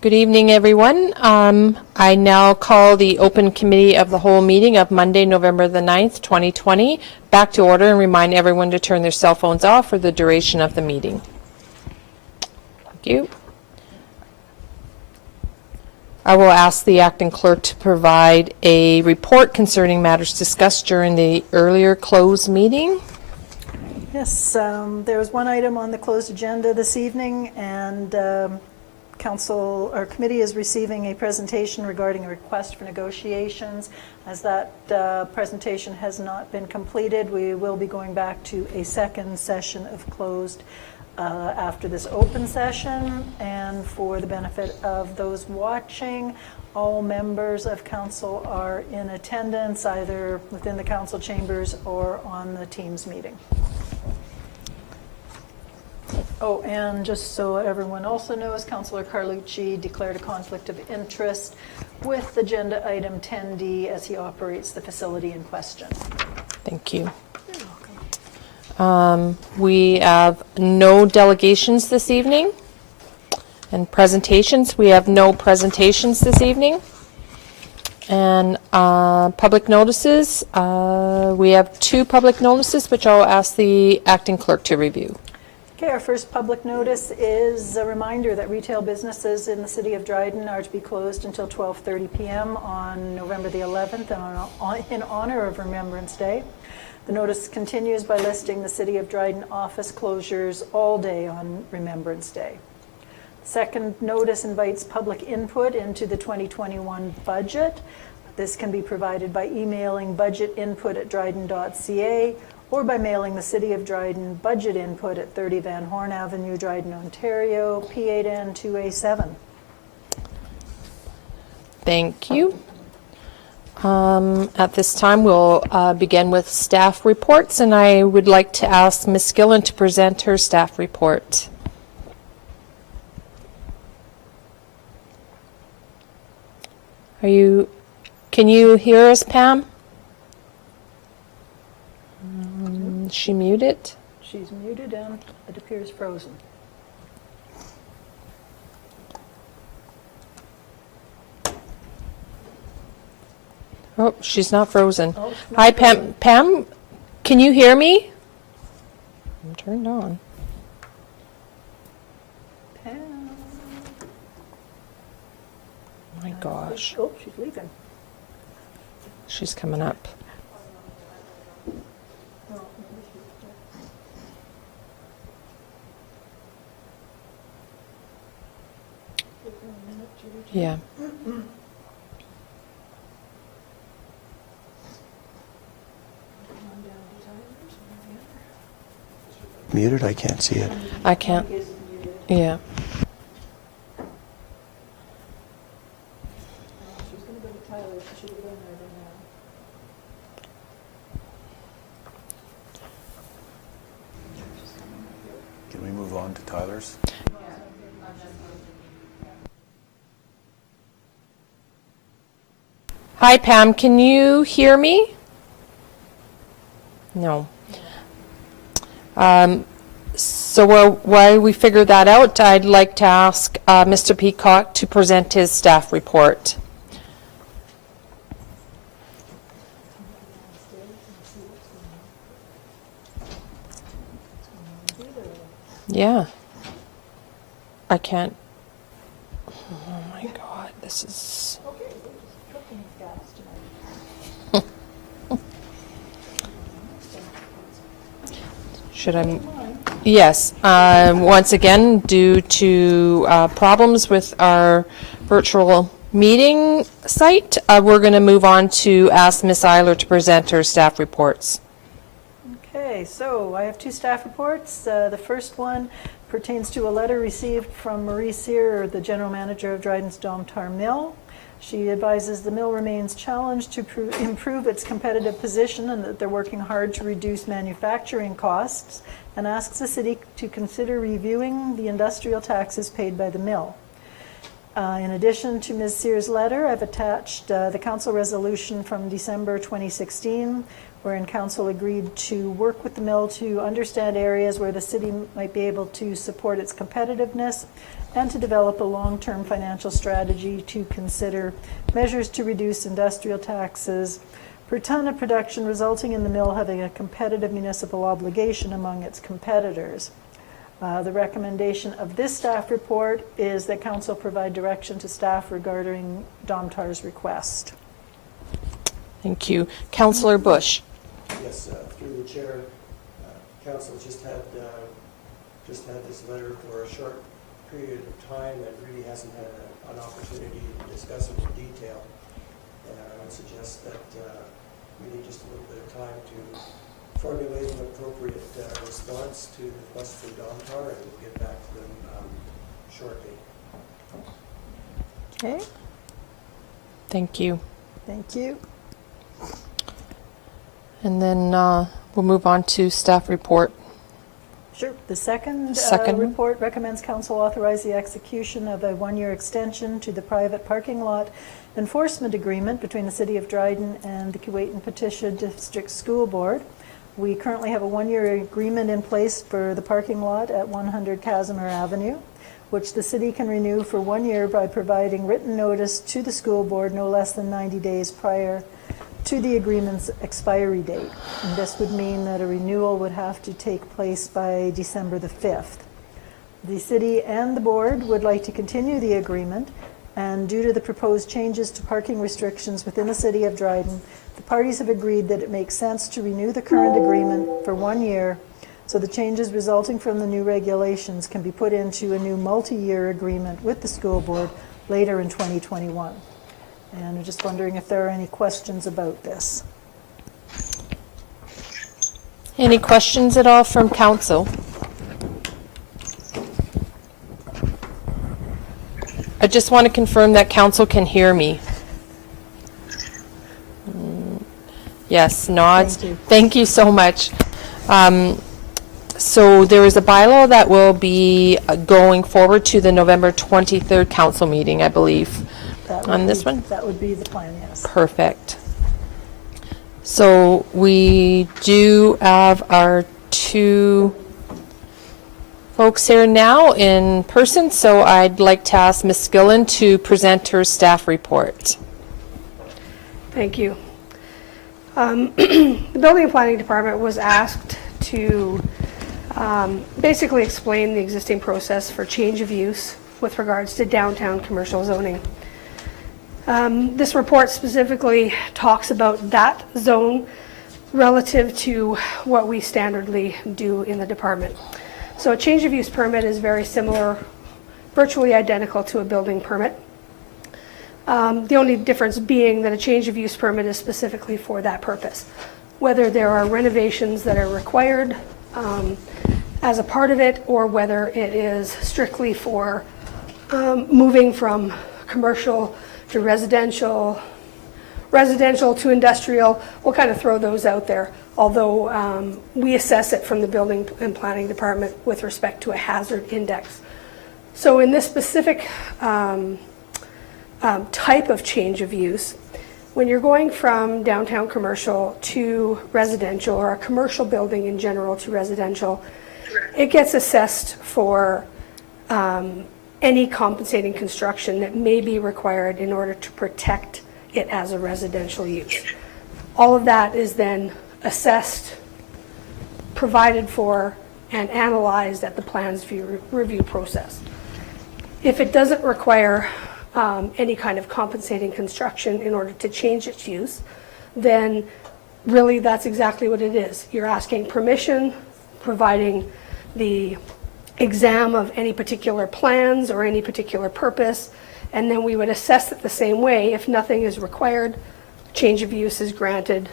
Good evening, everyone. I now call the open committee of the whole meeting of Monday, November the 9th, 2020, back to order and remind everyone to turn their cell phones off for the duration of the meeting. Thank you. I will ask the acting clerk to provide a report concerning matters discussed during the earlier closed meeting. Yes, there was one item on the closed agenda this evening, and Council or committee is receiving a presentation regarding a request for negotiations. As that presentation has not been completed, we will be going back to a second session of closed after this open session. And for the benefit of those watching, all members of council are in attendance, either within the council chambers or on the Teams meeting. Oh, and just so everyone also knows, Councillor Carlucci declared a conflict of interest with agenda item 10D as he operates the facility in question. Thank you. You're welcome. We have no delegations this evening. And presentations, we have no presentations this evening. And public notices, we have 2 public notices, which I'll ask the acting clerk to review. Okay, our first public notice is a reminder that retail businesses in the city of Dryden are to be closed until 12:30 p.m. on November the 11th in honor of Remembrance Day. The notice continues by listing the city of Dryden office closures all day on Remembrance Day. Second notice invites public input into the 2021 budget. This can be provided by emailing budgetinput@dryden.ca or by mailing the City of Dryden budget input at 30 Van Horne Avenue, Dryden, Ontario, P8N2A7. Thank you. At this time, we'll begin with staff reports, and I would like to ask Ms. Gillen to present her staff report. Can you hear us, Pam? Is she muted? She's muted and it appears frozen. Oh, she's not frozen. Oh, not Hi, frozen. Pam, can you hear me? I'm turned on. Pam. My gosh. Oh, she's leaving. She's coming up. Yeah. Muted? I can't see it. I can't. Yeah. Can we move on to Tyler's? Hi, Pam, can you hear me? No. So while we figure that out, I'd like to ask Mr. Peacock to present his staff report. Yeah. I can't. Oh my God, this is. Should I? Yes. Once again, due to problems with our virtual meeting site, we're going to move on to ask Ms. Eiler to present her staff reports. Okay, so I have 2 staff reports. The first one pertains to a letter received from Marie Sear, the general manager of Dryden's Domtar Mill. She advises the mill remains challenged to improve its competitive position and that they're working hard to reduce manufacturing costs, and asks the city to consider reviewing the industrial taxes paid by the mill. In addition to Ms. Sears' letter, I've attached the council resolution from December 2016, wherein council agreed to work with the mill to understand areas where the city might be able to support its competitiveness and to develop a long-term financial strategy to consider measures to reduce industrial taxes per ton of production, resulting in the mill having a competitive municipal obligation among its competitors. The recommendation of this staff report is that council provide direction to staff regarding Domtar's request. Thank you. Councillor Bush. Yes, through the chair, council just had this letter for a short period of time and really hasn't had an opportunity to discuss it in detail. And I would suggest that we need just a little bit of time to formulate an appropriate response to the request for Domtar, and we'll get back to them shortly. Okay, Thank you. thank you. And then we'll move on to staff report. Sure. The second Second. report recommends council authorize the execution of a one-year extension to the private parking lot enforcement agreement between the City of Dryden and the Keewatin-Patricia District School Board. We currently have a one-year agreement in place for the parking lot at 100 Casimir Avenue, which the city can renew for 1 year by providing written notice to the school board no less than 90 days prior to the agreement's expiry date. And this would mean that a renewal would have to take place by December the 5th. The city and the board would like to continue the agreement, and due to the proposed changes to parking restrictions within the City of Dryden, the parties have agreed that it makes sense to renew the current agreement for 1 year, so the changes resulting from the new regulations can be put into a new multi-year agreement with the school board later in 2021. And I'm just wondering if there are any questions about this. Any questions at all from council? I just want to confirm that council can hear me. Yes, nods. Thank you. Thank you so much. So there is a bylaw that will be going forward to the November 23rd council meeting, I believe. That On would this be- one? That would be the plan, yes. Perfect. So we do have our two folks here now in person, so I'd like to ask Ms. Skillen to present her staff report. Thank you. The Building and Planning Department was asked to basically explain the existing process for change of use with regards to downtown commercial zoning. This report specifically talks about that zone relative to what we standardly do in the department. So a change of use permit is very similar, virtually identical to a building permit. The only difference being that a change of use permit is specifically for that purpose. Whether there are renovations that are required as a part of it, or whether it is strictly for moving from commercial to residential to industrial, we'll kind of throw those out there. Although we assess it from the Building and Planning Department with respect to a hazard index. So in this specific type of change of use, when you're going from downtown commercial to residential, or a commercial building in general to residential, it gets assessed for any compensating construction that may be required in order to protect it as a residential use. All of that is then assessed, provided for, and analyzed at the plans review process. If it doesn't require any kind of compensating construction in order to change its use, then really that's exactly what it is. You're asking permission, providing the exam of any particular plans or any particular purpose, and then we would assess it the same way. If nothing is required, change of use is granted,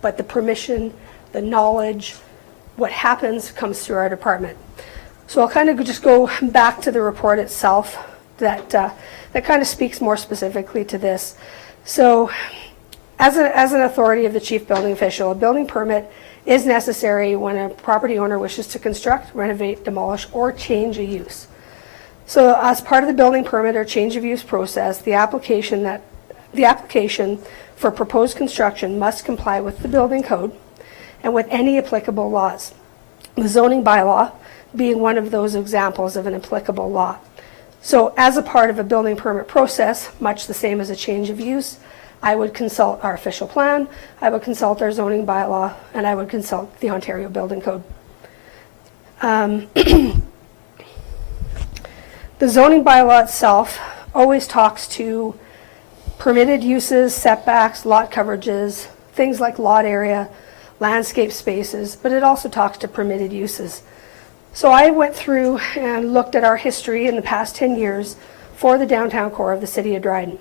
but the permission, the knowledge, what happens comes through our department. So I'll kind of just go back to the report itself that kind of speaks more specifically to this. So as an authority of the chief building official, a building permit is necessary when a property owner wishes to construct, renovate, demolish, or change a use. So as part of the building permit or change of use process, the application for proposed construction must comply with the building code and with any applicable laws. The zoning bylaw being one of those examples of an applicable law. So as a part of a building permit process, much the same as a change of use, I would consult our official plan, I would consult our zoning bylaw, and I would consult the Ontario Building Code. The zoning bylaw itself always talks to permitted uses, setbacks, lot coverages, things like lot area, landscape spaces, but it also talks to permitted uses. So I went through and looked at our history in the past 10 years for the downtown core of the city of Dryden,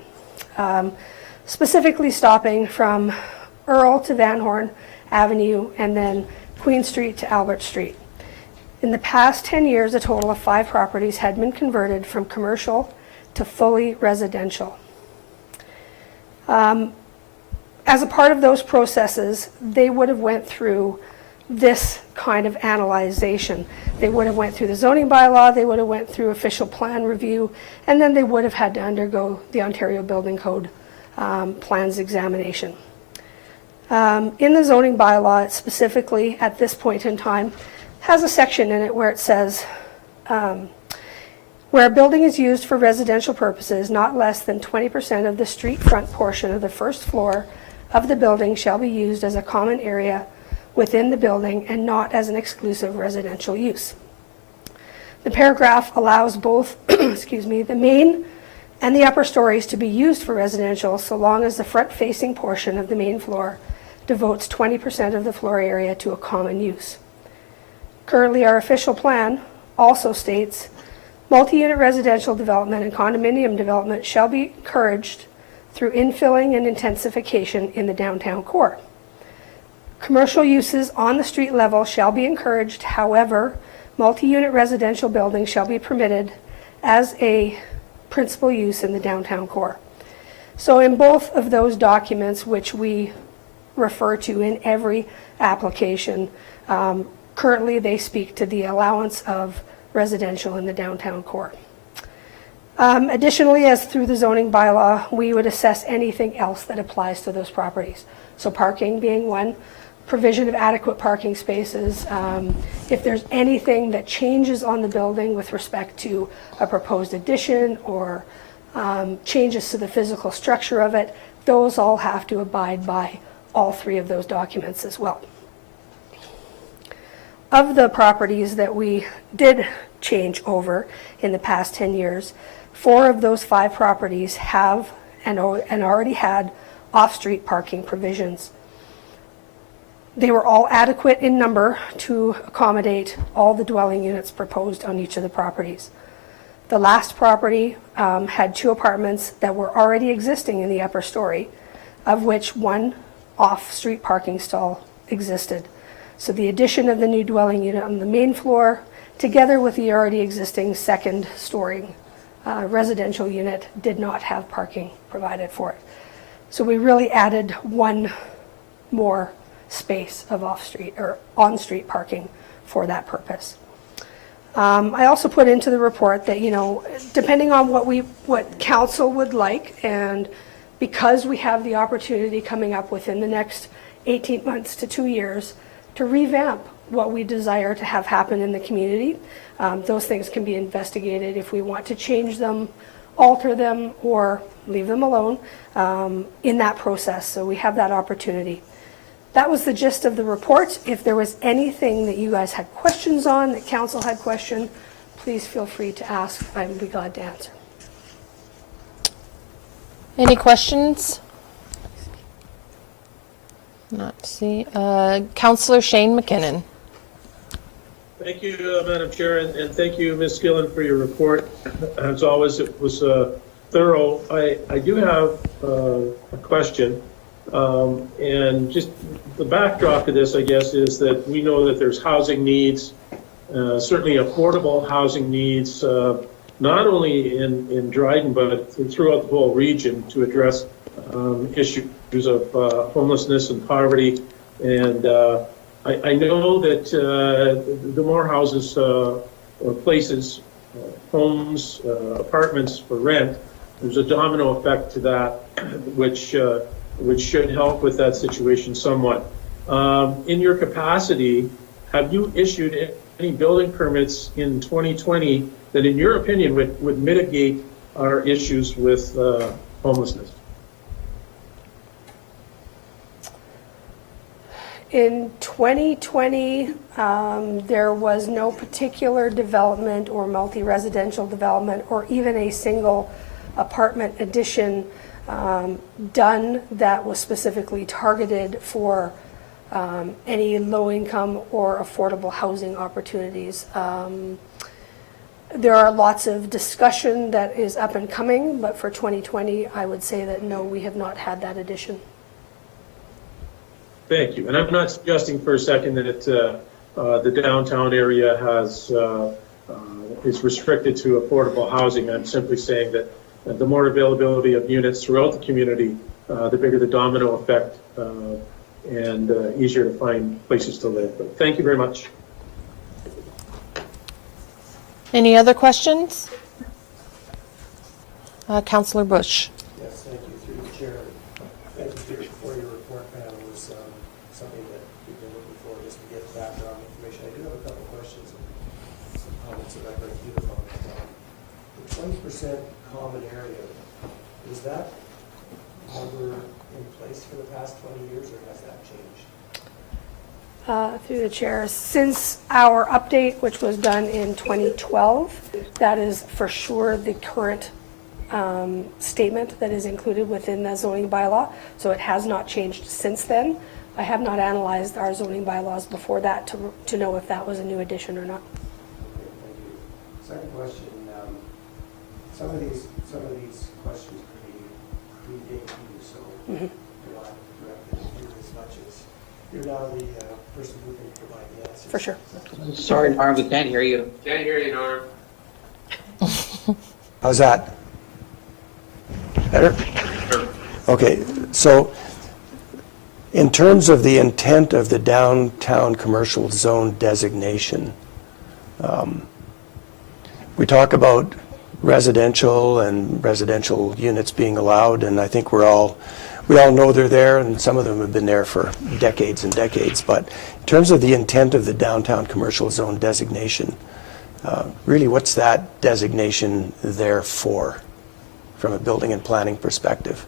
specifically stopping from Earl to Van Horne Avenue and then Queen Street to Albert Street. In the past 10 years, a total of 5 properties had been converted from commercial to fully residential. As a part of those processes, they would have went through this kind of analyzation. They would have went through the zoning bylaw, they would have went through official plan review, and then they would have had to undergo the Ontario Building Code plans examination. In the zoning bylaw, it specifically, at this point in time, has a section in it where it says, where a building is used for residential purposes, not less than 20% of the street front portion of the first floor of the building shall be used as a common area within the building and not as an exclusive residential use. The paragraph allows both the main and the upper stories to be used for residential so long as the front-facing portion of the main floor devotes 20% of the floor area to a common use. Currently, our official plan also states multi-unit residential development and condominium development shall be encouraged through infilling and intensification in the downtown core. Commercial uses on the street level shall be encouraged. However, multi-unit residential buildings shall be permitted as a principal use in the downtown core. So in both of those documents, which we refer to in every application, currently they speak to the allowance of residential in the downtown core. Additionally, as through the zoning bylaw, we would assess anything else that applies to those properties. So parking being one, provision of adequate parking spaces. If there's anything that changes on the building with respect to a proposed addition or changes to the physical structure of it, those all have to abide by all 3 of those documents as well. Of the properties that we did change over in the past 10 years, 4 of those 5 properties have and already had off-street parking provisions. They were all adequate in number to accommodate all the dwelling units proposed on each of the properties. The last property had 2 apartments that were already existing in the upper story, of which 1 off-street parking stall existed. So the addition of the new dwelling unit on the main floor, together with the already existing second story residential unit, did not have parking provided for it. So we really added 1 more space of off-street or on-street parking for that purpose. I also put into the report that, depending on what council would like, and because we have the opportunity coming up within the next 18 months to 2 years to revamp what we desire to have happen in the community, those things can be investigated if we want to change them, alter them, or leave them alone in that process. So we have that opportunity. That was the gist of the report. If there was anything that you guys had questions on, that council had questioned, please feel free to ask. I would be glad to answer. Any questions? Not see. Councillor Shane McKinnon. Thank you, Madam Chair, and thank you, Ms. Gillen, for your report. As always, it was thorough. I do have a question, and just the backdrop to this, I guess, is that we know that there's housing needs, certainly affordable housing needs, not only in Dryden, but throughout the whole region to address issues of homelessness and poverty. And I know that the more houses or places homes, apartments for rent, there's a domino effect to that, which should help with that situation somewhat. In your capacity, have you issued any building permits in 2020 that, in your opinion, would mitigate our issues with homelessness? In 2020, there was no particular development or multi-residential development or even a single apartment addition done that was specifically targeted for any low-income or affordable housing opportunities. There are lots of discussion that is up and coming, but for 2020, I would say that no, we have not had that addition. Thank you. And I'm not suggesting for a second that the downtown area is restricted to affordable housing. I'm simply saying that the more availability of units throughout the community, the bigger the domino effect and easier to find places to live. But thank you very much. Any other questions? Councillor Bush. Yes, thank you, through the chair. Thank you, Peter, for your report, man. It was something that we've been looking for, just to get background information. I do have a couple questions and some comments that I'd like you to comment on. The 20% common area, is that number in place for the past 20 years, or has that changed? Through the chair, since our update, which was done in 2012, that is for sure the current statement that is included within the zoning bylaw, so it has not changed since then. I have not analyzed our zoning bylaws before that to know if that was a new addition or not. Okay, thank you. Second question, some of these questions predate you, so you're not directed at you as much as you're now the person who can provide the answers. For sure. Sorry, Norm, we can't hear you. Can't hear you, Norm. How's that? Better? Okay, so in terms of the intent of the downtown commercial zone designation, we talk about residential and residential units being allowed, and I think we all know they're there, and some of them have been there for decades and decades. But in terms of the intent of the downtown commercial zone designation, really, what's that designation there for, from a building and planning perspective?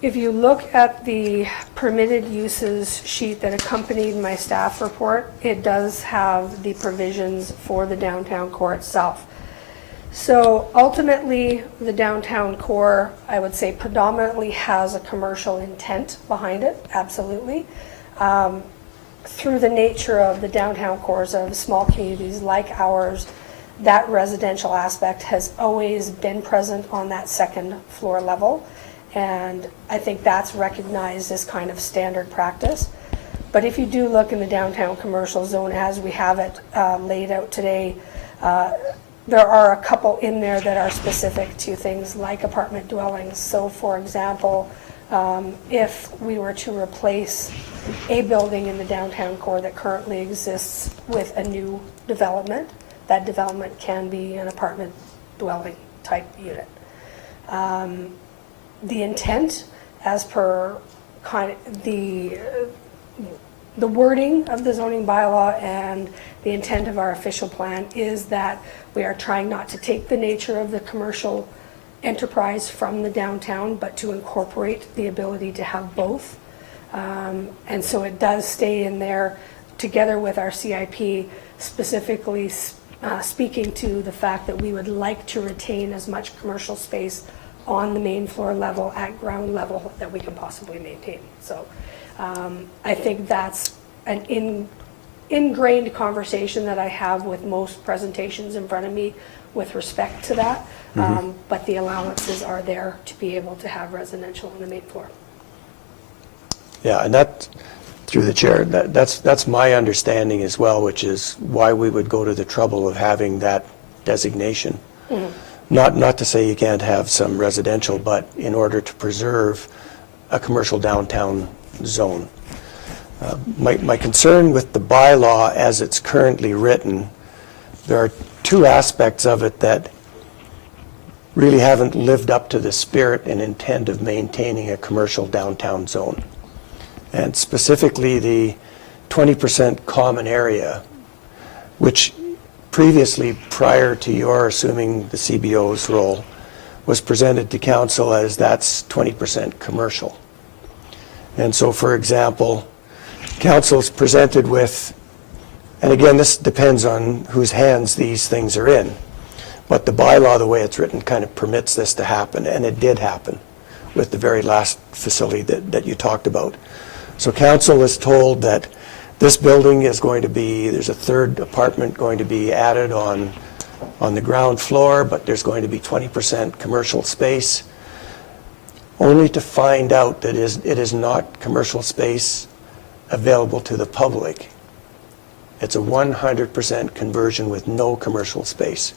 If you look at the permitted uses sheet that accompanied my staff report, it does have the provisions for the downtown core itself. So ultimately, the downtown core, I would say, predominantly has a commercial intent behind it, absolutely. Through the nature of the downtown cores of small communities like ours, that residential aspect has always been present on that second floor level. And I think that's recognized as kind of standard practice. But if you do look in the downtown commercial zone as we have it laid out today, there are a couple in there that are specific to things like apartment dwellings. So for example, if we were to replace a building in the downtown core that currently exists with a new development, that development can be an apartment dwelling type unit. The intent, as per kind of the wording of the zoning bylaw and the intent of our official plan, is that we are trying not to take the nature of the commercial enterprise from the downtown, but to incorporate the ability to have both. And so it does stay in there together with our CIP, specifically speaking to the fact that we would like to retain as much commercial space on the main floor level at ground level that we can possibly maintain. So I think that's an ingrained conversation that I have with most presentations in front of me with respect to that. But the allowances are there to be able to have residential on the main floor. Yeah, and that, through the chair, that's my understanding as well, which is why we would go to the trouble of having that designation. Not to say you can't have some residential, but in order to preserve a commercial downtown zone. My concern with the bylaw as it's currently written there are two aspects of it that really haven't lived up to the spirit and intent of maintaining a commercial downtown zone. And specifically the 20% common area, which previously, prior to your assuming the CBO's role, was presented to council as that's 20% commercial. And so, for example, council's presented with, and again, this depends on whose hands these things are in, but the bylaw, the way it's written, kind of permits this to happen, and it did happen with the very last facility that you talked about. So council is told that this building is going to be, there's a third apartment going to be added on the ground floor, but there's going to be 20% commercial space, only to find out that it is not commercial space available to the public. It's a 100% conversion with no commercial space.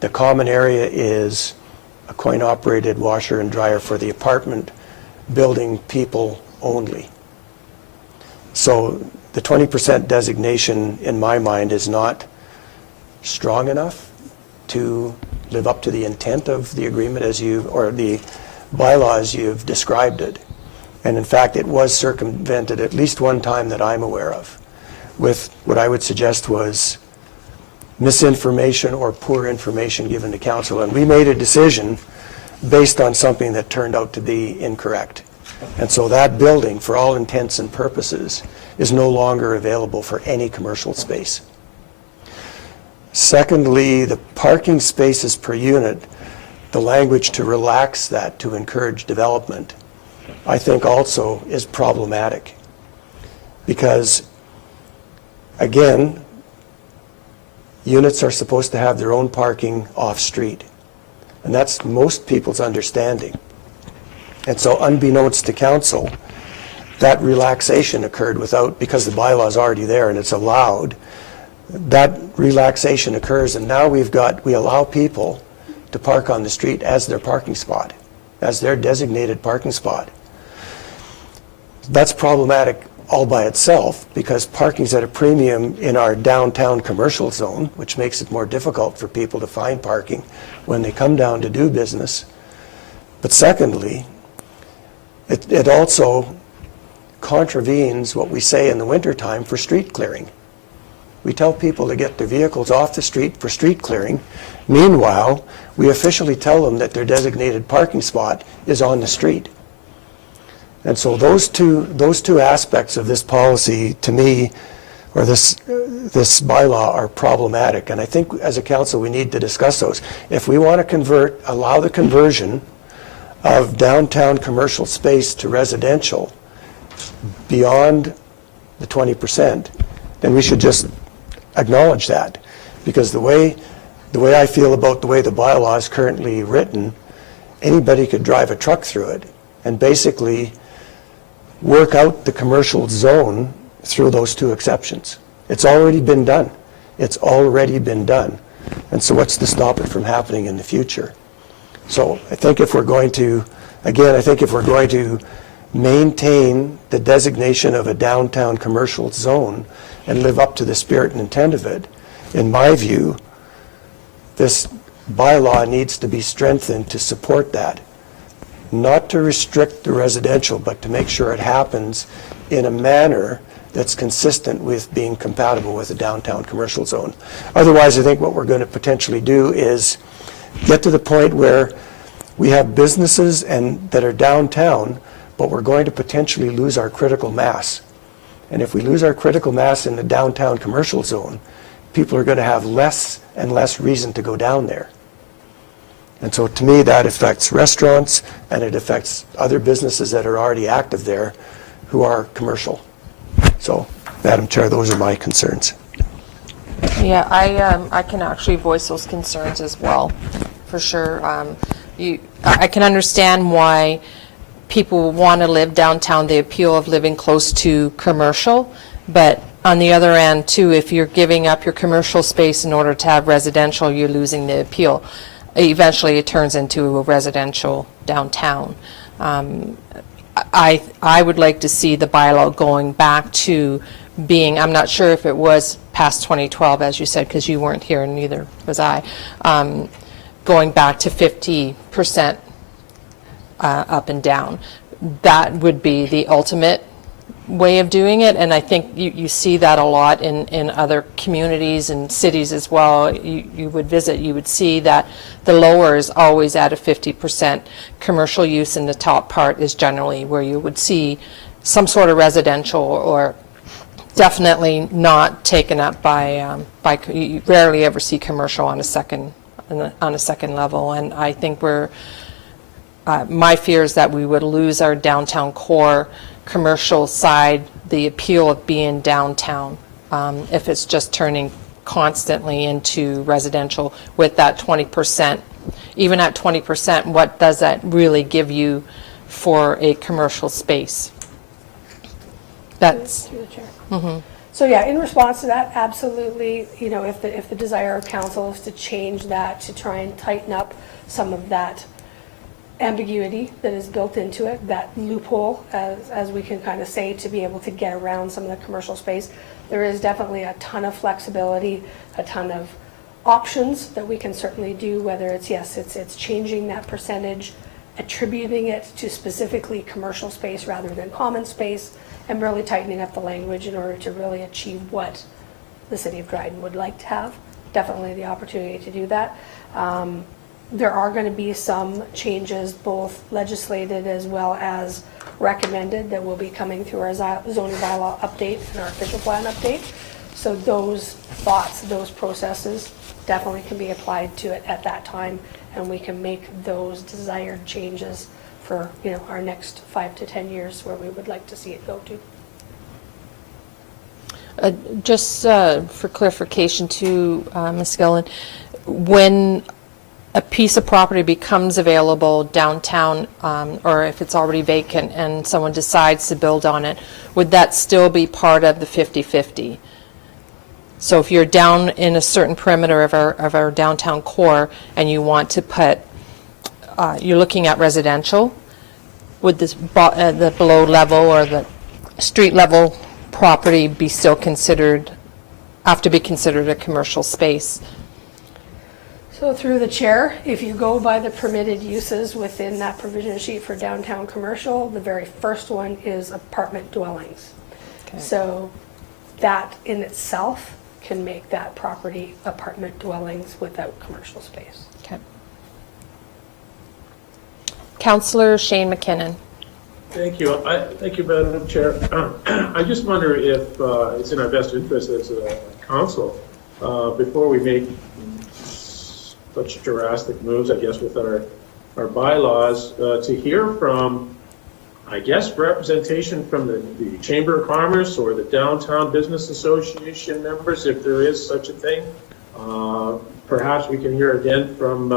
The common area is a coin-operated washer and dryer for the apartment building people only. So the 20% designation, in my mind, is not strong enough to live up to the intent of the agreement as you, or the bylaws you've described it. And in fact, it was circumvented at least one time that I'm aware of, with what I would suggest was misinformation or poor information given to council. And we made a decision based on something that turned out to be incorrect. And so that building, for all intents and purposes, is no longer available for any commercial space. Secondly, the parking spaces per unit, the language to relax that to encourage development, I think also is problematic. Because, again, units are supposed to have their own parking off-street. And that's most people's understanding. And so unbeknownst to council, that relaxation occurred without, because the bylaw is already there and it's allowed, that relaxation occurs, and now we allow people to park on the street as their parking spot, as their designated parking spot. That's problematic all by itself, because parking's at a premium in our downtown commercial zone, which makes it more difficult for people to find parking when they come down to do business. But secondly, it also contravenes what we say in the wintertime for street clearing. We tell people to get their vehicles off the street for street clearing. Meanwhile, we officially tell them that their designated parking spot is on the street. And so those two aspects of this policy, to me, or this bylaw, are problematic. And I think as a council we need to discuss those. If we want to allow the conversion of downtown commercial space to residential beyond the 20%, then we should just acknowledge that. Because the way I feel about the way the bylaw is currently written, anybody could drive a truck through it and basically work out the commercial zone through those two exceptions. It's already been done. It's already been done. And so what's to stop it from happening in the future? So I think if we're going to, again, I think if we're going to maintain the designation of a downtown commercial zone and live up to the spirit and intent of it, in my view, this bylaw needs to be strengthened to support that. Not to restrict the residential, but to make sure it happens in a manner that's consistent with being compatible with a downtown commercial zone. Otherwise, I think what we're going to potentially do is get to the point where we have businesses that are downtown, but we're going to potentially lose our critical mass. And if we lose our critical mass in the downtown commercial zone, people are going to have less and less reason to go down there. And so to me, that affects restaurants, and it affects other businesses that are already active there who are commercial. So, Madam Chair, those are my concerns. Yeah, I can actually voice those concerns as well, for sure. I can understand why people want to live downtown, the appeal of living close to commercial, but on the other end, too, if you're giving up your commercial space in order to have residential, you're losing the appeal. Eventually, it turns into a residential downtown. I would like to see the bylaw going back to being, I'm not sure if it was past 2012, as you said, because you weren't here and neither was I, going back to 50% up and down. That would be the ultimate way of doing it, and I think you see that a lot in other communities and cities as well. You would visit, you would see that the lower is always at a 50% commercial use, and the top part is generally where you would see some sort of residential, or definitely not taken up by you rarely ever see commercial on a second level. And I think my fear is that we would lose our downtown core commercial side, the appeal of being downtown, if it's just turning constantly into residential with that 20%. Even at 20%, what does that really give you for a commercial space? That's Through the chair. So yeah, in response to that, absolutely, if the desire of council is to change that, to try and tighten up some of that ambiguity that is built into it, that loophole, as we can kind of say, to be able to get around some of the commercial space, there is definitely a ton of flexibility, a ton of options that we can certainly do, whether it's changing that percentage, attributing it to specifically commercial space rather than common space, and really tightening up the language in order to really achieve what the city of Dryden would like to have. Definitely the opportunity to do that. There are going to be some changes, both legislated as well as recommended, that will be coming through our zoning bylaw update and our official plan update. So those thoughts, those processes definitely can be applied to it at that time, and we can make those desired changes for our next 5 to 10 years where we would like to see it go to. just for clarification too, Ms. Gillen, when a piece of property becomes available downtown, or if it's already vacant and someone decides to build on it, would that still be part of the 50-50? So if you're down in a certain perimeter of our downtown core and you want to put, you're looking at residential, would this the below level or the street level property be still considered, have to be considered a commercial space? So through the chair, if you go by the permitted uses within that provision sheet for downtown commercial, the very first one is apartment dwellings. Okay. So that in itself can make that property apartment dwellings without commercial space. Okay. Councillor Shane McKinnon. Thank you. Thank you, Madam Chair. I just wonder if it's in our best interest as a council, before we make such drastic moves, I guess, with our bylaws, to hear from, I guess, representation from the Chamber of Commerce or the Downtown Business Association members, if there is such a thing. Perhaps we can hear again from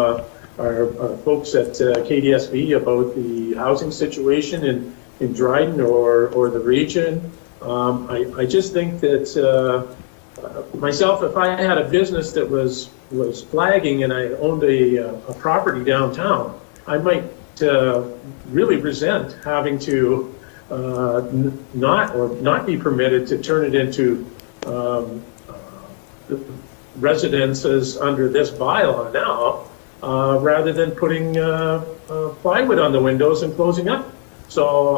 our folks at KDSB about the housing situation in Dryden or the region. I just think that myself, if I had a business that was flagging and I owned a property downtown, I might really resent having to not be permitted to turn it into residences under this bylaw now, rather than putting plywood on the windows and closing up. So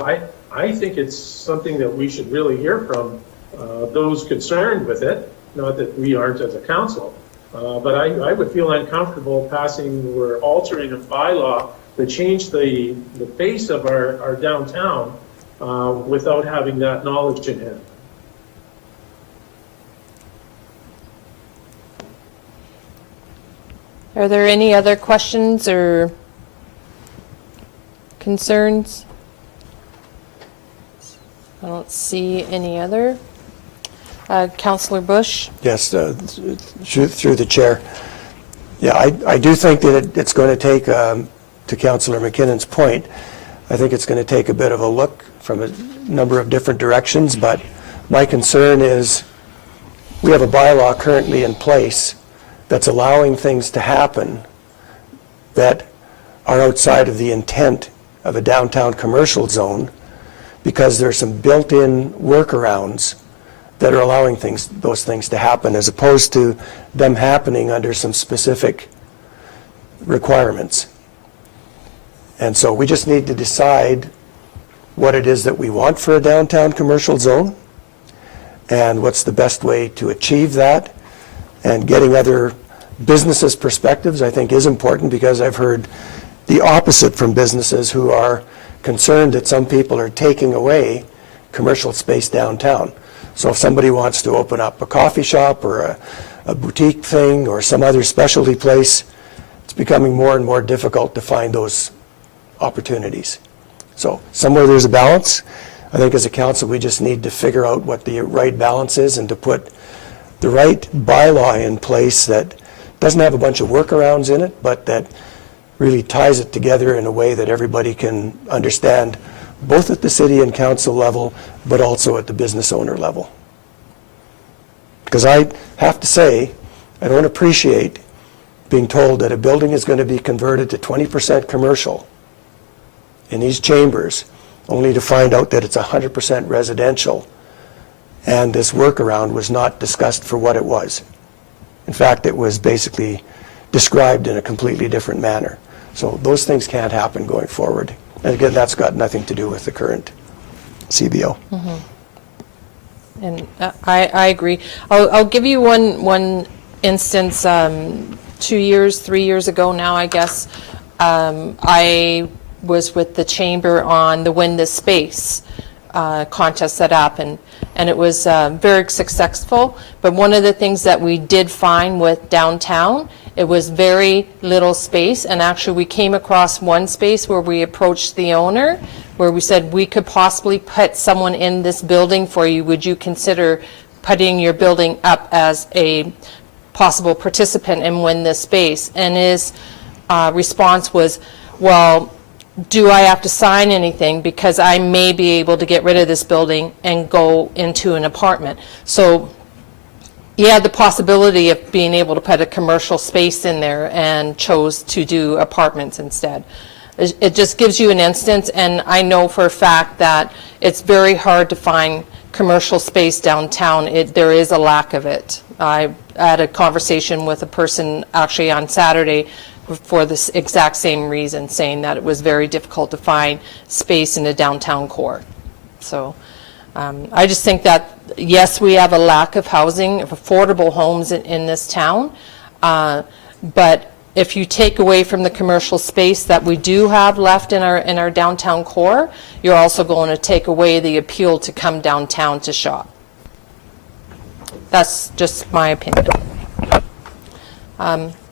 I think it's something that we should really hear from those concerned with it, not that we aren't as a council. But I would feel uncomfortable passing or altering a bylaw to change the face of our downtown without having that knowledge in hand. Are there any other questions or concerns? I don't see any other. Councillor Bush? Yes, through the chair. Yeah, I do think that it's going to take, to Councillor McKinnon's point, I think it's going to take a bit of a look from a number of different directions, but my concern is we have a bylaw currently in place that's allowing things to happen that are outside of the intent of a downtown commercial zone, because there's some built-in workarounds that are allowing those things to happen, as opposed to them happening under some specific requirements. And so we just need to decide what it is that we want for a downtown commercial zone and what's the best way to achieve that. And getting other businesses' perspectives, I think, is important, because I've heard the opposite from businesses who are concerned that some people are taking away commercial space downtown. So if somebody wants to open up a coffee shop or a boutique thing or some other specialty place, it's becoming more and more difficult to find those opportunities. So somewhere there's a balance. I think as a council, we just need to figure out what the right balance is and to put the right bylaw in place that doesn't have a bunch of workarounds in it, but that really ties it together in a way that everybody can understand, both at the city and council level, but also at the business owner level. Because I have to say, I don't appreciate being told that a building is going to be converted to 20% commercial in these chambers, only to find out that it's 100% residential, and this workaround was not discussed for what it was. In fact, it was basically described in a completely different manner. So those things can't happen going forward. And again, that's got nothing to do with the current CBO. And I agree. I'll give you one instance. 2 years, 3 years ago now, I guess, I was with the chamber on the Win This Space contest that happened, and it was very successful. But one of the things that we did find with downtown, it was very little space, and actually we came across one space where we approached the owner, where we said, we could possibly put someone in this building for you. Would you consider putting your building up as a possible participant in Win This Space? And his response was, well, do I have to sign anything, because I may be able to get rid of this building and go into an apartment? So he had the possibility of being able to put a commercial space in there and chose to do apartments instead. It just gives you an instance, and I know for a fact that it's very hard to find commercial space downtown. There is a lack of it. I had a conversation with a person actually on Saturday for this exact same reason, saying that it was very difficult to find space in the downtown core. So I just think that, yes, we have a lack of housing, of affordable homes in this town, but if you take away from the commercial space that we do have left in our downtown core, you're also going to take away the appeal to come downtown to shop. That's just my opinion.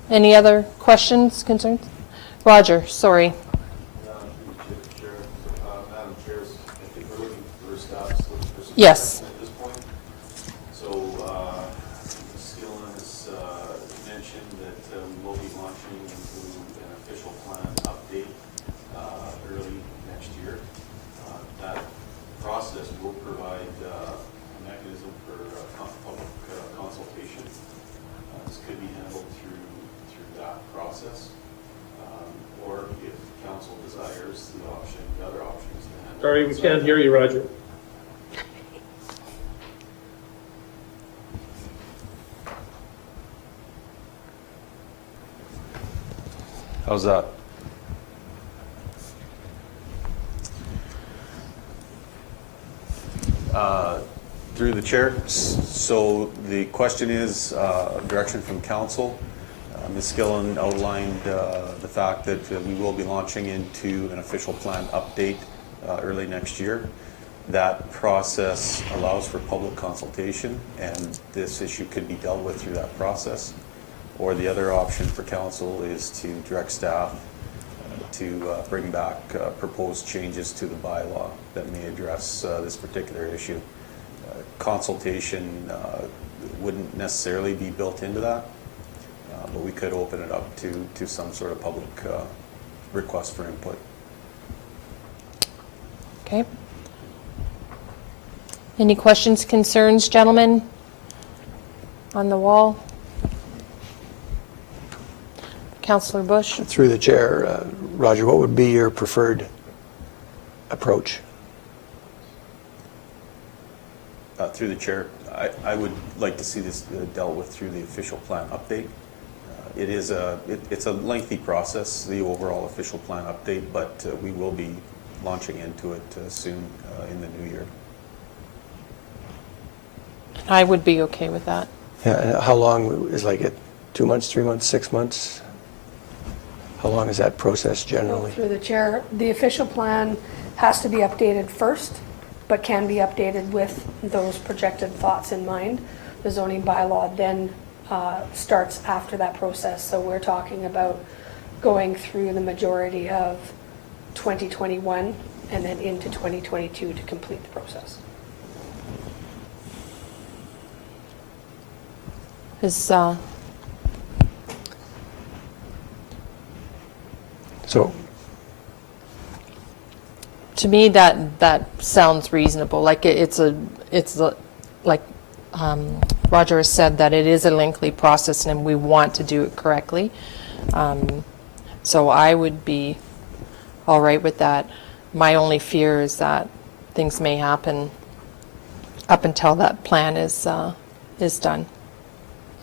Any other questions, concerns? Roger, sorry. Madam Chair, I think we're looking for staff, looking for some Yes. direction at this point. So, Ms. Gillen has mentioned that we will be launching into an official plan update early next year. That process will provide a mechanism for public consultation. This could be handled through that process, or if council desires the other options to handle. Sorry, we can't hear you, Roger. How's that? Through the chair. So the question is direction from council. Ms. Gillen outlined the fact that we will be launching into an official plan update early next year. That process allows for public consultation, and this issue could be dealt with through that process. Or the other option for council is to direct staff to bring back proposed changes to the bylaw that may address this particular issue. Consultation wouldn't necessarily be built into that, but we could open it up to some sort of public request for input. Okay. Any questions, concerns, gentlemen, on the wall? Councillor Bush? Through the chair, Roger, what would be your preferred approach? Through the chair, I would like to see this dealt with through the official plan update. It's a lengthy process, the overall official plan update, but we will be launching into it soon in the new year. I would be okay with that. Yeah, and how long is like it, 2 months, 3 months, 6 months? How long is that process generally? Through the chair, the official plan has to be updated first, but can be updated with those projected thoughts in mind. The zoning bylaw then starts after that process. So we're talking about going through the majority of 2021 and then into 2022 to complete the process. Is, So, to me, that sounds reasonable. Like like Roger has said, that it is a lengthy process and we want to do it correctly. So I would be all right with that. My only fear is that things may happen up until that plan is done.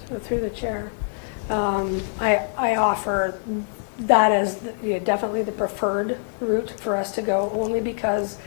So through the chair, I offer that as definitely the preferred route for us to go, only because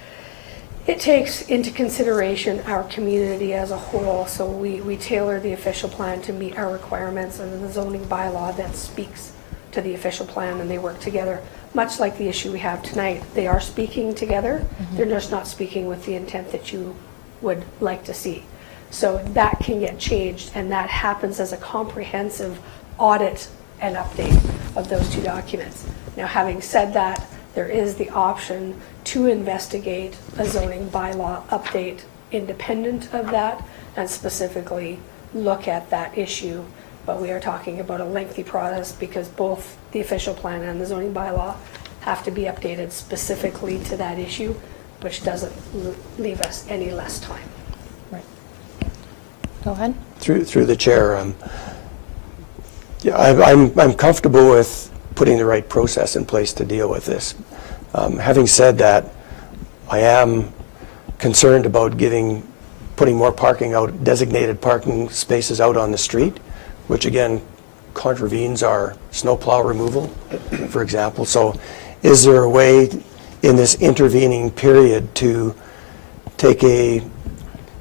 it takes into consideration our community as a whole. So we tailor the official plan to meet our requirements, and then the zoning bylaw that speaks to the official plan, and they work together. Much like the issue we have tonight, they are speaking together. They're just not speaking with the intent that you would like to see. So that can get changed, and that happens as a comprehensive audit and update of those two documents. Now, having said that, there is the option to investigate a zoning bylaw update independent of that and specifically look at that issue. But we are talking about a lengthy process because both the official plan and the zoning bylaw have to be updated specifically to that issue, which doesn't leave us any less time. Right. Go ahead. through the chair, yeah, I'm comfortable with putting the right process in place to deal with this. Having said that, I am concerned about putting more parking out, designated parking spaces out on the street, which again contravenes our snowplow removal, for example. So is there a way in this intervening period to take a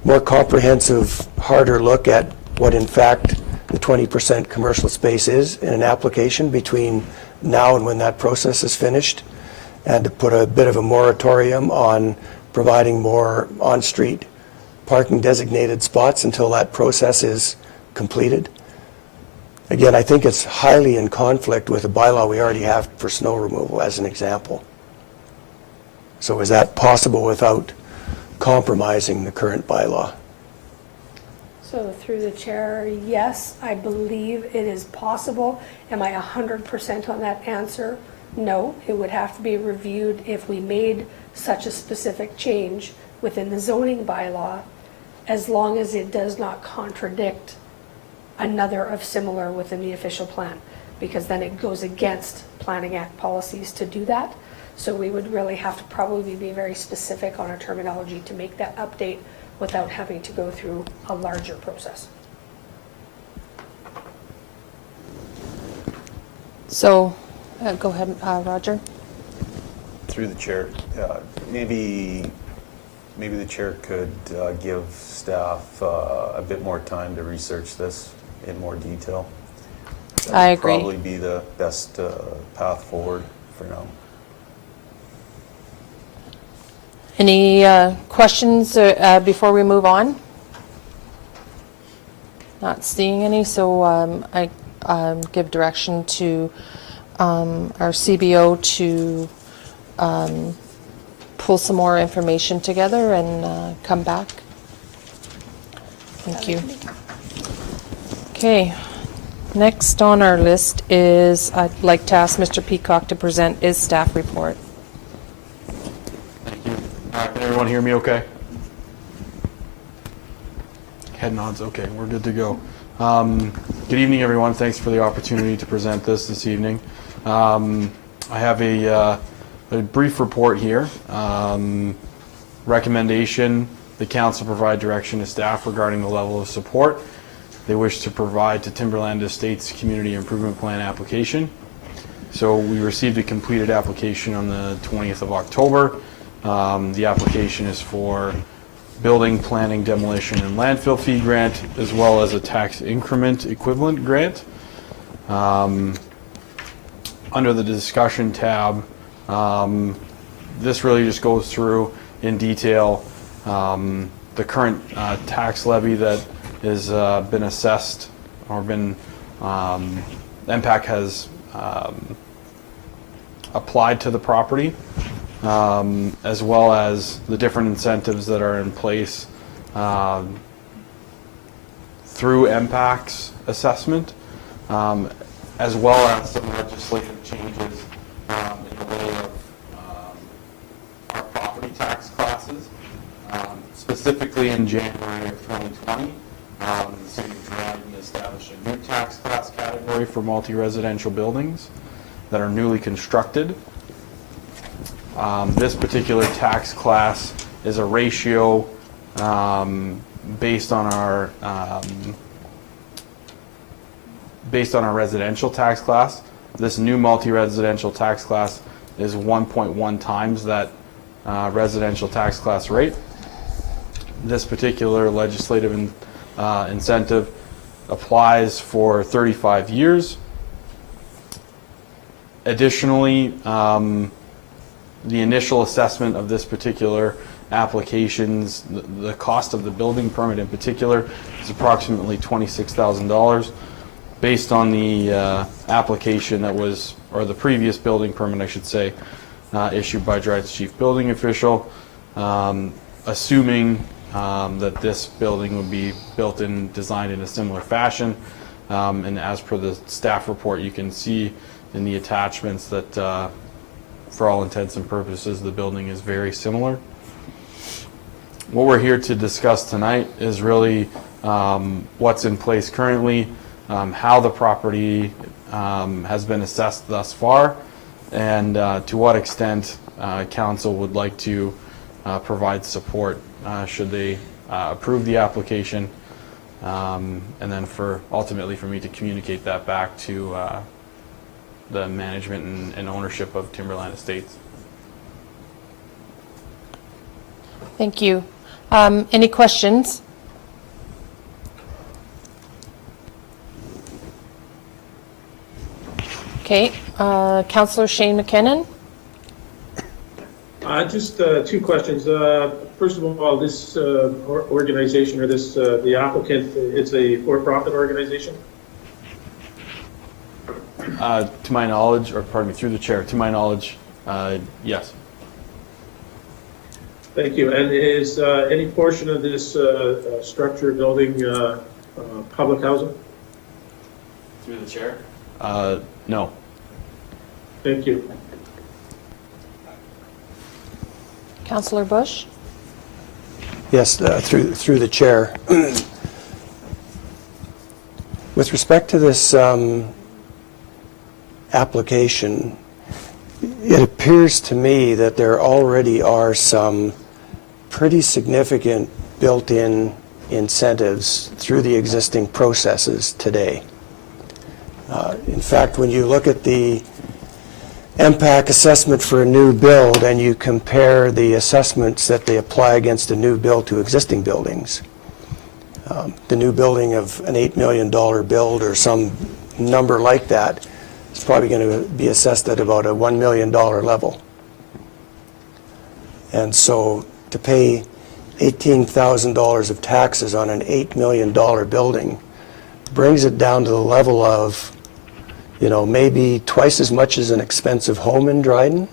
more comprehensive, harder look at what in fact the 20% commercial space is in an application between now and when that process is finished, and to put a bit of a moratorium on providing more on-street parking designated spots until that process is completed? Again, I think it's highly in conflict with the bylaw we already have for snow removal, as an example. So is that possible without compromising the current bylaw? So through the chair, yes, I believe it is possible. Am I 100% on that answer? No, it would have to be reviewed if we made such a specific change within the zoning bylaw, as long as it does not contradict another of similar within the official plan, because then it goes against Planning Act policies to do that. So we would really have to probably be very specific on our terminology to make that update without having to go through a larger process. So, go ahead, Roger. Through the chair, maybe the chair could give staff a bit more time to research this in more detail. That I would agree. Probably be the best path forward for now. Any questions before we move on? Not seeing any, so I give direction to our CBO to pull some more information together and come back. Thank you. Okay, next on our list is, I'd like to ask Mr. Peacock to present his staff report. Thank you. Can everyone hear me okay? Head nods, okay, we're good to go. Good evening, everyone. Thanks for the opportunity to present this evening. I have a brief report here. Recommendation the council provide direction to staff regarding the level of support they wish to provide to Timberland Estates Community Improvement Plan application. So we received a completed application on the 20th of October. The application is for building, planning, demolition, and landfill fee grant, as well as a tax increment equivalent grant. Under the discussion tab, this really just goes through in detail the current tax levy that has been assessed or been, MPAC has applied to the property, as well as the different incentives that are in place through MPAC's assessment, as well as some legislative changes in the way of our property tax classes. Specifically in January of 2020, the city of Dryden established a new tax class category for multi-residential buildings that are newly constructed. This particular tax class is a ratio based on our residential tax class. This new multi-residential tax class is 1.1 times that residential tax class rate. This particular legislative incentive applies for 35 years. Additionally, the initial assessment of this particular applications, the cost of the building permit in particular, is approximately $26,000. Based on the application that was, or the previous building permit, I should say, issued by Dryden's chief building official, assuming that this building would be built and designed in a similar fashion, and as per the staff report, you can see in the attachments that for all intents and purposes the building is very similar. What we're here to discuss tonight is really what's in place currently, how the property has been assessed thus far, and to what extent council would like to provide support should they approve the application, and then ultimately for me to communicate that back to the management and ownership of Timberland Estates. Thank you. Any questions? Okay, Councillor Shane McKinnon. Just two questions. First of all, this organization or this the applicant, it's a for-profit organization? To my knowledge, or pardon me, through the chair, to my knowledge, yes. Thank you. And is any portion of this structure building public housing? Through the chair? No. Thank you. Councillor Bush. Yes, through the chair. With respect to this application, it appears to me that there already are some pretty significant built-in incentives through the existing processes today. In fact, when you look at the MPAC assessment for a new build and you compare the assessments that they apply against a new build to existing buildings, the new building of an $8 million build or some number like that is probably going to be assessed at about a $1 million level. And so to pay $18,000 of taxes on an $8 million building brings it down to the level of, you know, maybe twice as much as an expensive home in Dryden,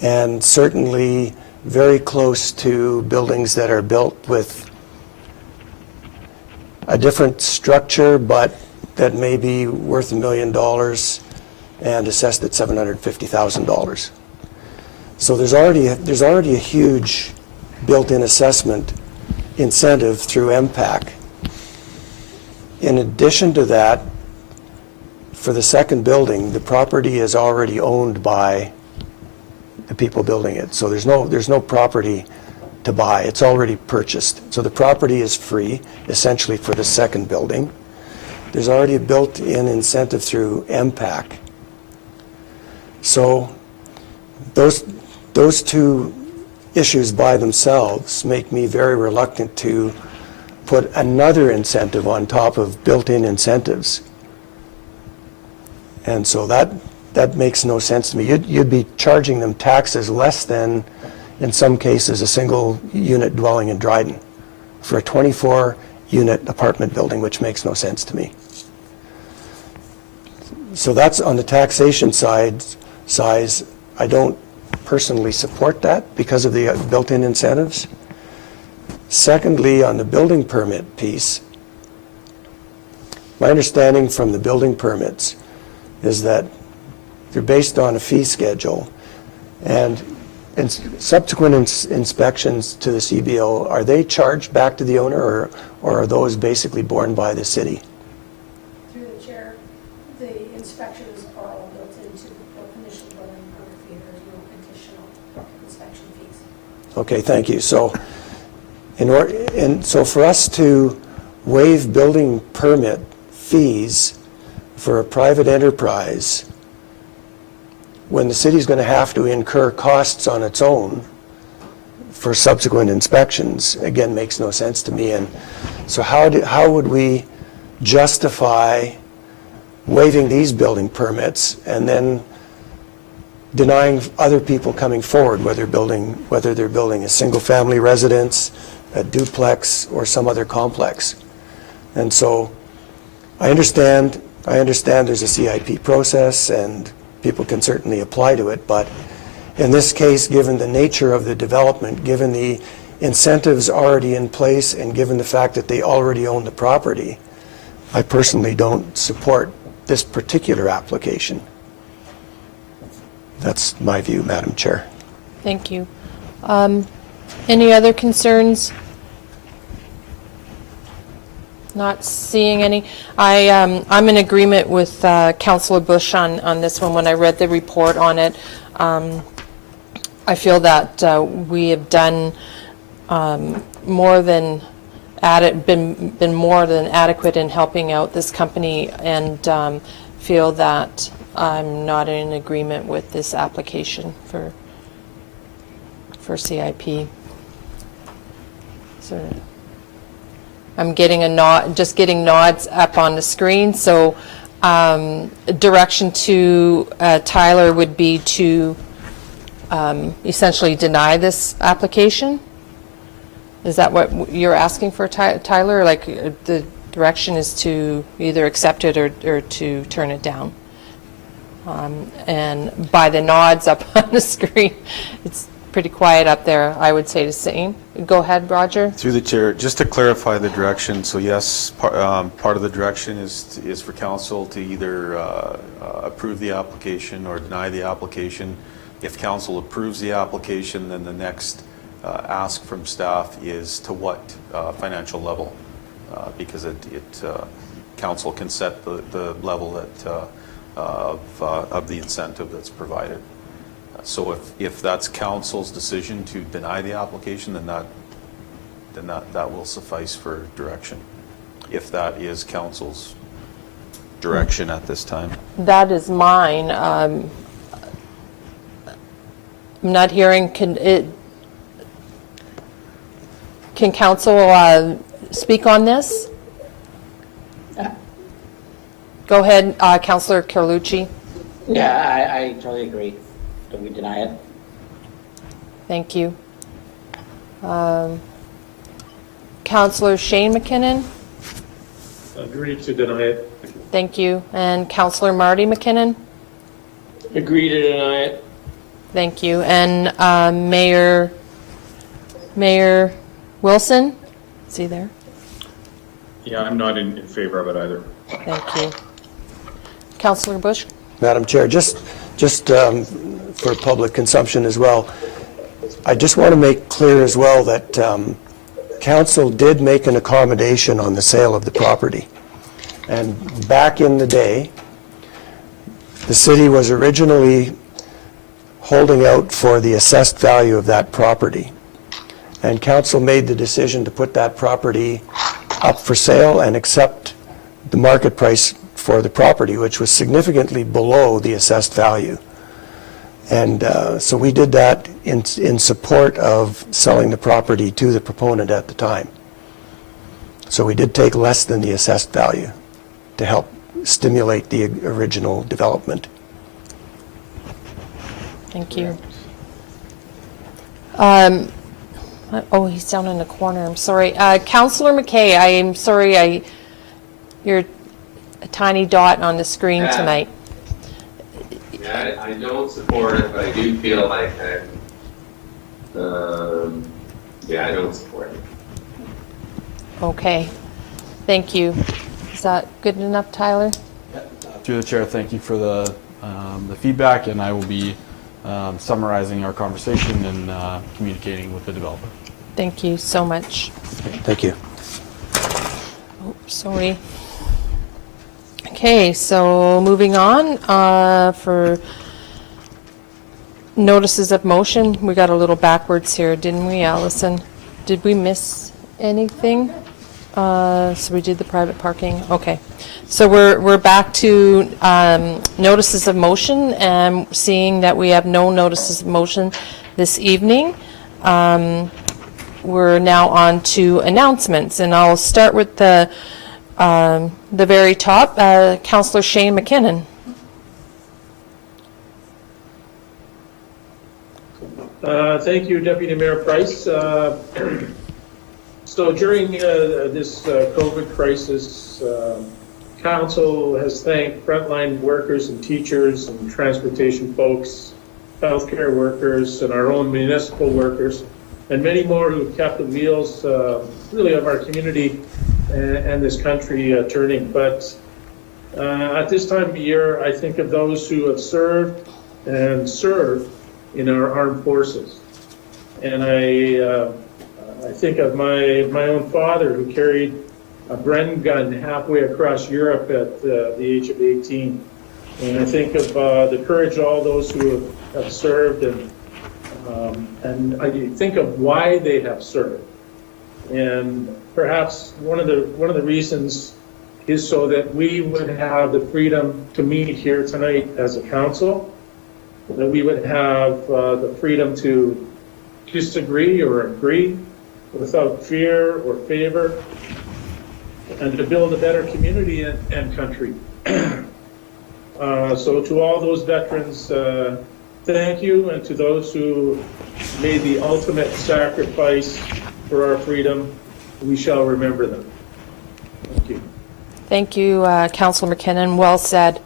and certainly very close to buildings that are built with a different structure, but that may be worth $1 million and assessed at $750,000. So there's already a huge built-in assessment incentive through MPAC. In addition to that, for the second building, the property is already owned by the people building it. So there's no property to buy. It's already purchased. So the property is free, essentially, for the second building. There's already a built-in incentive through MPAC. So those two issues by themselves make me very reluctant to put another incentive on top of built-in incentives. And so that makes no sense to me. You'd be charging them taxes less than, in some cases, a single unit dwelling in Dryden for a 24-unit apartment building, which makes no sense to me. So that's on the taxation size. I don't personally support that because of the built-in incentives. Secondly, on the building permit piece, my understanding from the building permits is that they're based on a fee schedule, and subsequent inspections to the CBO, are they charged back to the owner, or are those basically borne by the city? Through the chair, the inspections are all built into the initial building permit fee. There's no additional inspection fees. Okay, thank you. So, so for us to waive building permit fees for a private enterprise, when the city's going to have to incur costs on its own for subsequent inspections, again, makes no sense to me. And so how would we justify waiving these building permits and then denying other people coming forward, whether they're building a single-family residence, a duplex, or some other complex? And so I understand there's a CIP process, and people can certainly apply to it, but in this case, given the nature of the development, given the incentives already in place, and given the fact that they already own the property, I personally don't support this particular application. That's my view, Madam Chair. Thank you. Any other concerns? Not seeing any. I'm in agreement with Councillor Bush on this one. When I read the report on it, I feel that we have done been more than adequate in helping out this company, and feel that I'm not in agreement with this application for CIP. So I'm getting a nod, just getting nods up on the screen. So direction to Tyler would be to essentially deny this application. Is that what you're asking for, Tyler? Like the direction is to either accept it or to turn it down. And by the nods up on the screen, it's pretty quiet up there. I would say the same. Go ahead, Roger. Through the chair, just to clarify the direction, so yes, part of the direction is for council to either approve the application or deny the application. If council approves the application, then the next ask from staff is to what financial level, because council can set the level that of the incentive that's provided. So if that's council's decision to deny the application, then that will suffice for direction, if that is council's direction at this time. That is mine. I'm not hearing. Can council speak on this? Go ahead, Councillor Carlucci. Yeah, I totally agree. Don't we deny it? Thank you. Councillor Shane McKinnon. Agree to deny it. Thank you. And Councillor Marty McKinnon. Agree to deny it. Thank you. And Mayor Wilson. Is he there? Yeah, I'm not in favor of it either. Thank you. Councillor Bush. Madam Chair, just for public consumption as well, I just want to make clear as well that council did make an accommodation on the sale of the property. And back in the day, the city was originally holding out for the assessed value of that property. And council made the decision to put that property up for sale and accept the market price for the property, which was significantly below the assessed value. And so we did that in support of selling the property to the proponent at the time. So we did take less than the assessed value to help stimulate the original development. Thank you. Oh, he's down in the corner. I'm sorry. Councillor McKay, I am sorry. You're a tiny dot on the screen tonight. Yeah, I don't support it, but I do feel like I don't support it. Okay. Thank you. Is that good enough, Tyler? Through the chair, thank you for the feedback, and I will be summarizing our conversation and communicating with the developer. Thank you so much. Thank you. Oh, sorry. Okay, so moving on, for notices of motion, we got a little backwards here, didn't we, Allison? Did we miss anything? So we did the private parking, okay. So we're back to notices of motion, and seeing that we have no notices of motion this evening, we're now on to announcements, and I'll start with the very top, Councillor Shane McKinnon. Thank you, Deputy Mayor Price. So during this COVID crisis, Council has thanked frontline workers and teachers and transportation folks, healthcare workers, and our own municipal workers, and many more who have kept the wheels really of our community and this country turning. But at this time of year, I think of those who have served and serve in our armed forces. And I think of my own father, who carried a Bren gun halfway across Europe at the age of 18. And I think of the courage of all those who have served, and I think of why they have served. And perhaps one of the reasons is so that we would have the freedom to meet here tonight as a council, that we would have the freedom to disagree or agree without fear or favor, and to build a better community and country. So to all those veterans, thank you, and to those who made the ultimate sacrifice for our freedom, we shall remember them. Thank you. Thank you, Councillor McKinnon. Well said.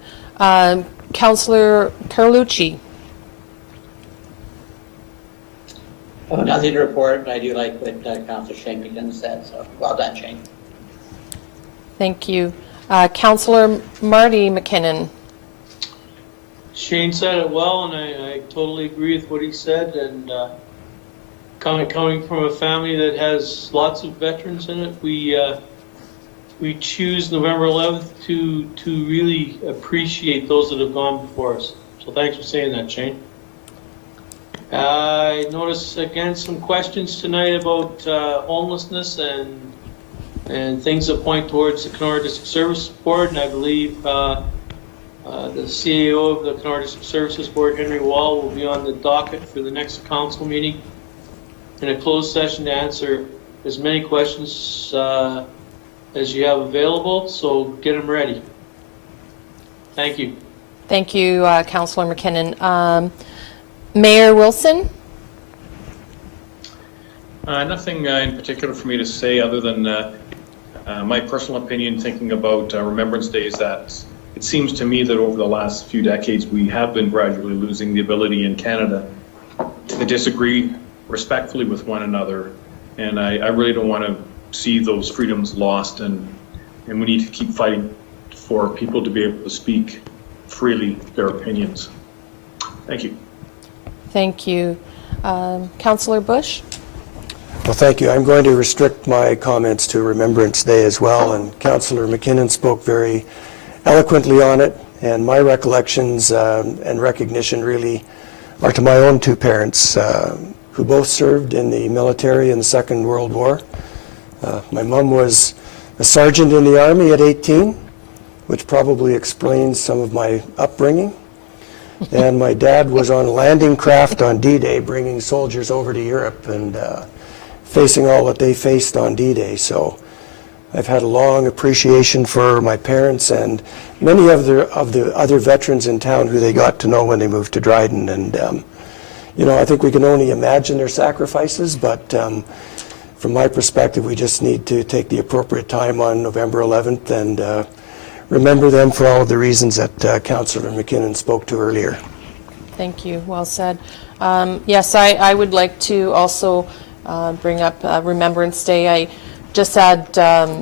Councillor Carlucci. Oh, nothing to report, but I do like what Councillor Shane McKinnon said, so well done, Shane. Thank you. Councillor Marty McKinnon. Shane said it well, and I totally agree with what he said. And coming from a family that has lots of veterans in it, we choose November 11th to really appreciate those that have gone before us. So thanks for saying that, Shane. I noticed again some questions tonight about homelessness and things that point towards the Kenora District Services Board, and I believe the CAO of the Kenora District Services Board, Henry Wall, will be on the docket for the next council meeting in a closed session to answer as many questions as you have available, so get them ready. Thank you. Thank you, Councillor McKinnon. Mayor Wilson? Nothing in particular for me to say other than my personal opinion, thinking about Remembrance Day, is that it seems to me that over the last few decades we have been gradually losing the ability in Canada to disagree respectfully with one another, and I really don't want to see those freedoms lost, and we need to keep fighting for people to be able to speak freely their opinions. Thank you. Thank you. Councillor Bush? Well, thank you. I'm going to restrict my comments to Remembrance Day as well, and Councillor McKinnon spoke very eloquently on it, and my recollections and recognition really are to my own two parents, who both served in the military in the Second World War. My mom was a sergeant in the Army at 18, which probably explains some of my upbringing. And my dad was on a landing craft on D-Day, bringing soldiers over to Europe and facing all that they faced on D-Day. So I've had a long appreciation for my parents and many of the other veterans in town who they got to know when they moved to Dryden. And, I think we can only imagine their sacrifices, but from my perspective, we just need to take the appropriate time on November 11th and remember them for all of the reasons that Councillor McKinnon spoke to earlier. Thank you. Well said. Yes, I would like to also bring up Remembrance Day. I just had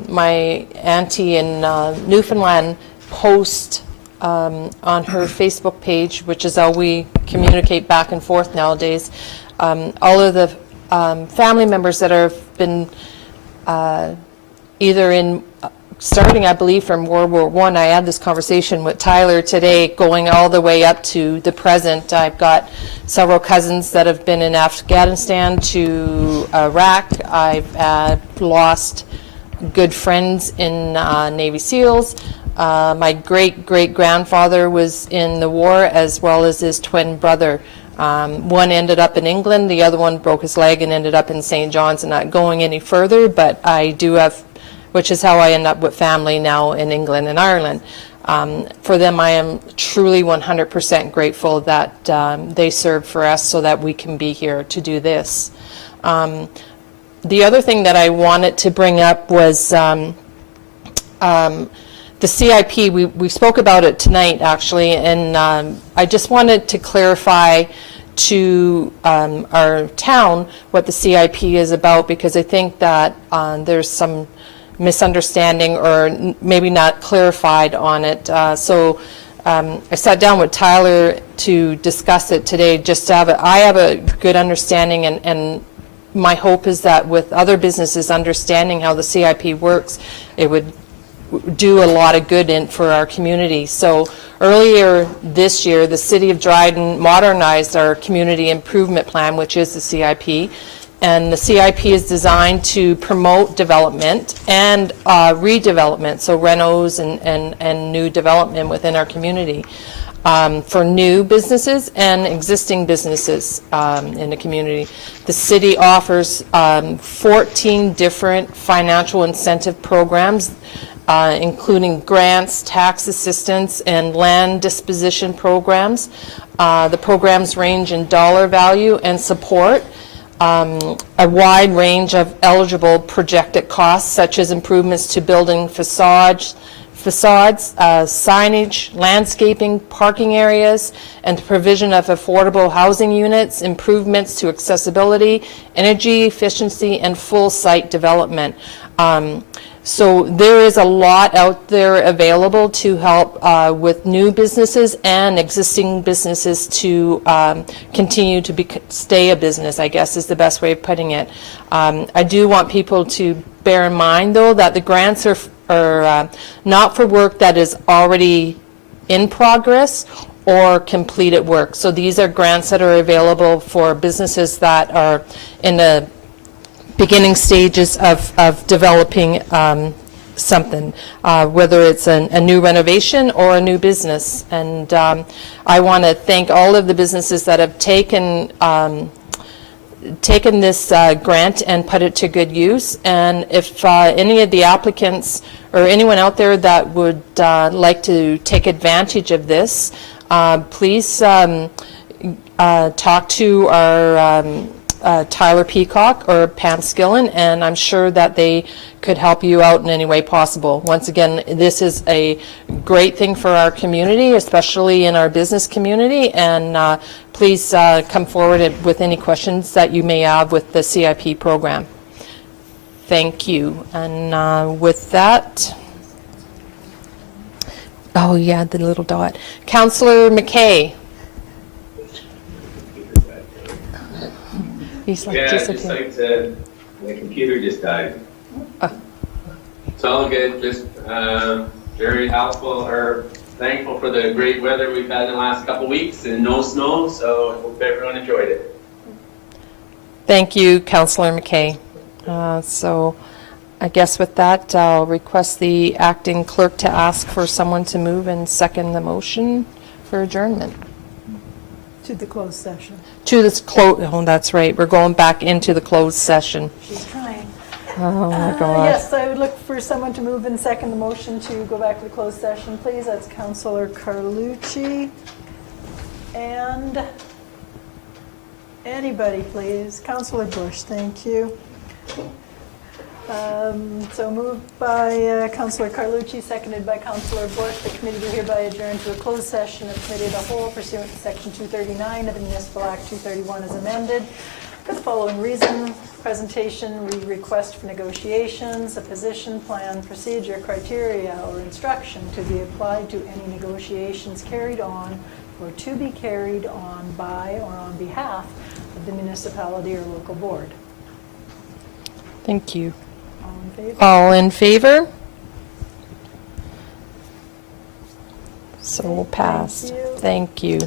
my auntie in Newfoundland post on her Facebook page, which is how we communicate back and forth nowadays. All of the family members that have been either in starting, I believe, from World War I. I had this conversation with Tyler today, going all the way up to the present. I've got several cousins that have been in Afghanistan to Iraq. I've lost good friends in Navy SEALs. My great-great-grandfather was in the war, as well as his twin brother. One ended up in England, the other one broke his leg and ended up in St. John's, and not going any further, but I do have, which is how I end up with family now in England and Ireland. For them, I am truly 100% grateful that they served for us so that we can be here to do this. The other thing that I wanted to bring up was the CIP. We spoke about it tonight, actually, and I just wanted to clarify to our town what the CIP is about, because I think that there's some misunderstanding or maybe not clarified on it. So I sat down with Tyler to discuss it today, just to have I have a good understanding, and my hope is that with other businesses understanding how the CIP works, it would do a lot of good for our community. So earlier this year, the City of Dryden modernized our community improvement plan, which is the CIP. And the CIP is designed to promote development and redevelopment, so renos and new development within our community for new businesses and existing businesses in the community. The city offers 14 different financial incentive programs, including grants, tax assistance, and land disposition programs. The programs range in dollar value and support a wide range of eligible projected costs, such as improvements to building facades, signage, landscaping, parking areas, and the provision of affordable housing units, improvements to accessibility, energy efficiency, and full site development. So there is a lot out there available to help with new businesses and existing businesses to continue to stay a business, I guess is the best way of putting it. I do want people to bear in mind, though, that the grants are not for work that is already in progress or completed work. So these are grants that are available for businesses that are in the beginning stages of developing something, whether it's a new renovation or a new business. And I want to thank all of the businesses that have taken this grant and put it to good use. And if any of the applicants or anyone out there that would like to take advantage of this, please talk to our Tyler Peacock or Pam Skillen, and I'm sure that they could help you out in any way possible. Once again, this is a great thing for our community, especially in our business community, and please come forward with any questions that you may have with the CIP program. Thank you. And with that, oh yeah, the little dot. Councillor McKay. He's like Yeah, just disappeared. like said, my computer just died. It's all good, just very helpful or thankful for the great weather we've had in the last couple weeks and no snow, so I hope everyone enjoyed it. Thank you, Councillor McKay. So I guess with that, I'll request the acting clerk to ask for someone to move and second the motion for adjournment. To the closed session. To this oh, that's right, we're going back into the closed session. She's trying. Oh, my God. Yes, I would look for someone to move and second the motion to go back to the closed session, please. That's Councillor Carlucci. And anybody, please. Councillor Bush, thank you. So moved by Councillor Carlucci, seconded by Councillor Bush. The committee do hereby adjourn to a closed session of committee of the whole pursuant to Section 239 of the Municipal Act 231 as amended. For the following reason: presentation, request for negotiations, a position, plan, procedure, criteria, or instruction to be applied to any negotiations carried on or to be carried on by or on behalf of the municipality or local board. Thank you. All in favor? All in favor? So passed. you. Thank you.